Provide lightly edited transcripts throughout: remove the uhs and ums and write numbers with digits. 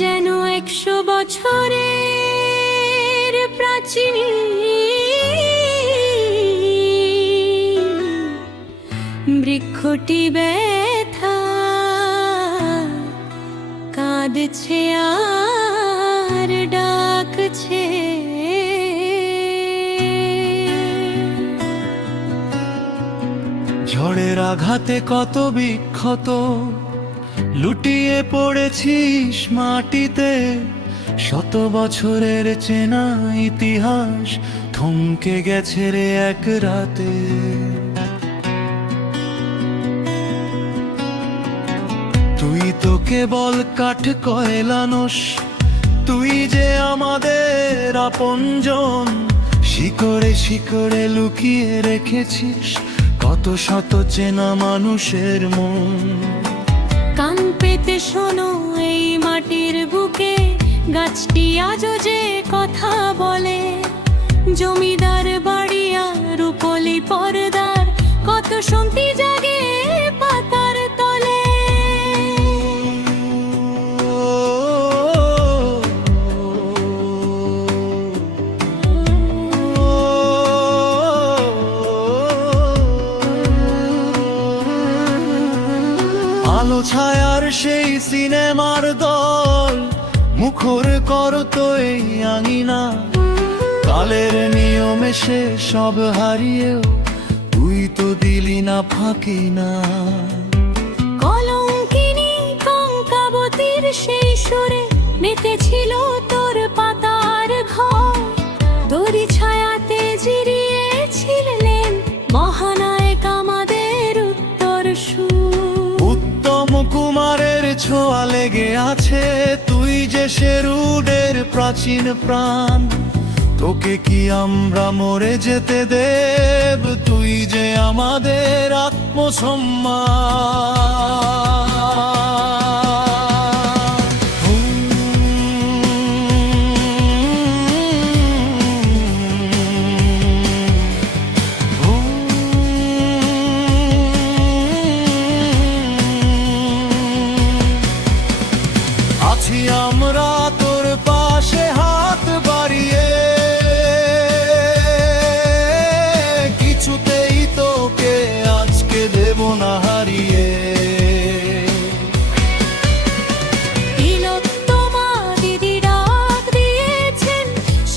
যেন 100 বছরের প্রাচীন বৃক্ষটি ব্যথা কাঁদছে আর ডাকছে। ঝড়ের আঘাতে কত বিক্ষত লুটিয়ে পড়েছিস মাটিতে, শত বছরের চেনা ইতিহাস থমকে গেছে রে এক রাতে। তুই তো কেবল কাঠ কয়লানোস, তুই যে আমাদের আপনজন। শিকড়ে শিকড়ে লুকিয়ে রেখেছিস কত শত চেনা মানুষের মন। কান পেতে শোনো এই মাটির বুকে, গাছটি আজও যে কথা বলে। জমিদার বাড়ি আর রূপলি পর্দার কত শুনতি জাগে পাতার তলে। আলো ছায়ার সেই সিনেমার দল মুখর করতো এই আঙিনা। কালের নিয়মে সে সব হারিয়েও তুই তো দিলি না ফাঁকি না। কলঙ্কিনী কঙ্কাবতীর সেই সুরে মেতেছিল তোর পাতার ঘর। তোরই ছায়াতে জিরিয়েছিলেন মহানায়ক আমাদের উত্তরসূর। উত্তম কুমারের ছোঁয়া লেগে আছে, তুই যে শেরুডের প্রাচীন প্রাণ। তোকে কি আমরা মরে যেতে দেব, তুই যে আমাদের আত্মসম্মান। আছি আমরা তোর পাশে হাত বাড়িয়ে, কিছুতেই তোকে আজকে দেব না হারিয়ে। তিলোত্তমা দিদি ডাক দিয়েছেন,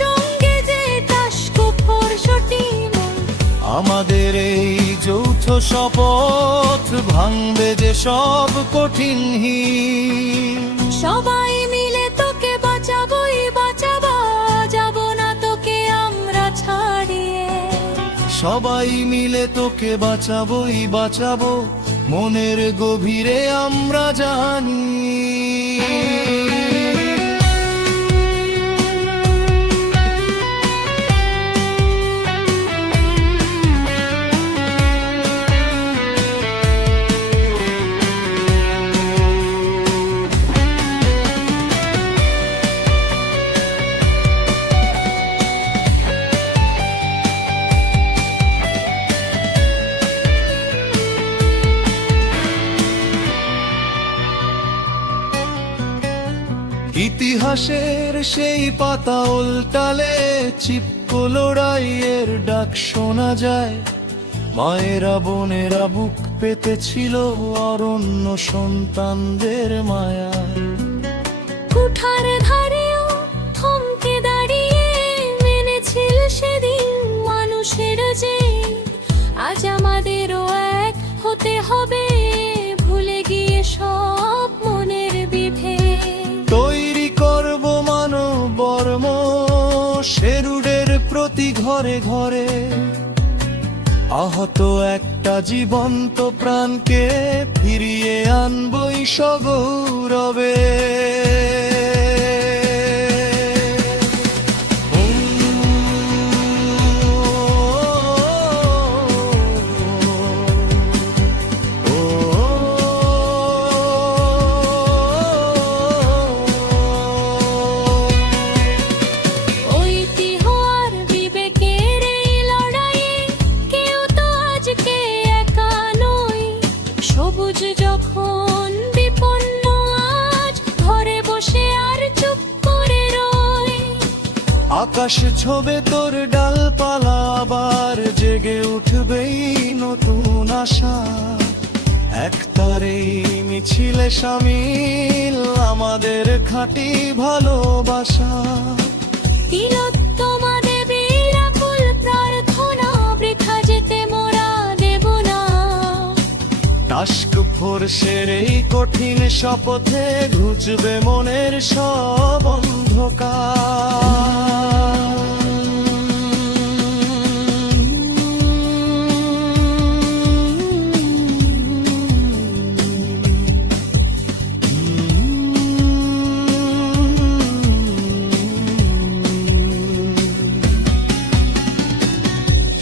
সঙ্গে যে তাসকুফর সটিন। আমাদের এই যৌথ শপথ ভাঙবে যে সব কঠিন হিম। সবাই মিলে তোকে বাঁচাবোই বাঁচাবো, যাব না তোকে আমরা ছাড়িয়ে। সবাই মিলে তোকে বাঁচাবোই বাঁচাবো, মনের গভীরে আমরা জানি। ইতিহাসের সেই পাতা উল্টালে চিপকো লড়াইয়ের ডাক শোনা যায়। মায়েরা বোনেরা বুক পেতেছিল অরণ্য সন্তানদের মায়া। কুঠার ধারেও থমকে দাঁড়িয়ে মেনেছিল সেদিন মানুষের যে। আজ আমাদেরও এক হতে হবে, ভুলে গিয়ে সব মনের বিভেদ। তৈরি করব মানব বর্ম শেরুডের প্রতি ঘরে ঘরে। আহত একটা জীবন্ত প্রাণকে ফিরিয়ে আনবই সগৌরবে। আকাশ ছবে তোর ডালপালা, আবার জেগে উঠবেই নতুন আশা। একতারেই মিছিলে সামিল আমাদের খাঁটি ভালোবাসা। তিলোত্তমা দেবীর আকুল প্রার্থনা, বৃথা যেতে মোরা দেব না। টাস্ক ফোর্সের এই কঠিন শপথে ঘুচবে মনের সব অন্ধকার।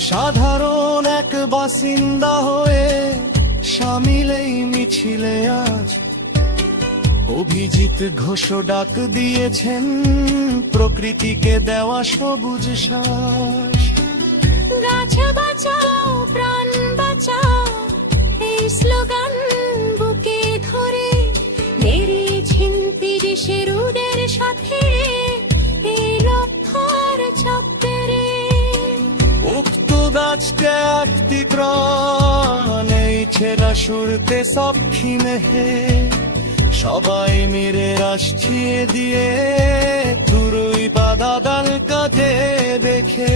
সাধারণ এক বাসিন্দা হয়ে শামিল এই মিছিলে আজ অভিজিৎ ঘোষ ডাক দিয়েছেন প্রকৃতিকে দেওয়া সবুজ শ্বাস। গাছ বাঁচাও, প্রাণ বাঁচাও, এই স্লোগান বুকে ধরে বেরিয়েছেন ৩০ রুডের সাথে এই লক্ষ্যর চক্করে। উক্ত গাছকে একটি প্রাণ, এই ছেঁড়া সুরতে সক্ষিণে হে সবাই মেরে আসছি দিয়ে তুরুই বাদা ডাল কাঁধে দেখে।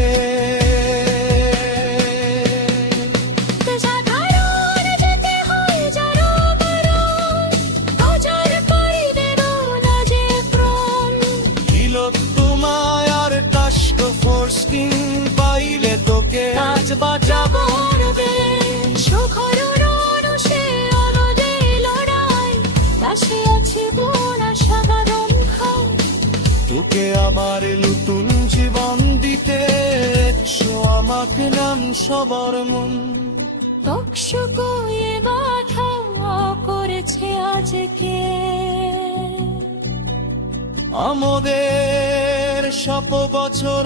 সাধারণ যেতে হয় যারো বরণ, হাজার পাড়ি দেব না যে প্রাণ। তিলোত্তমায় আর টাস্ক ফোর্স টিম পাইলে তোকে আজ বাঁচাবো। সুখর রণসে অলদে লড়াই, পাশে আছে বোন সাধারণ খাই। তোকে আমার নতুন জীবন দিতে আমাকে নাম সবার মন। তকশুকুয়ে বাধা করেছে আজকে আমাদের 100 বছর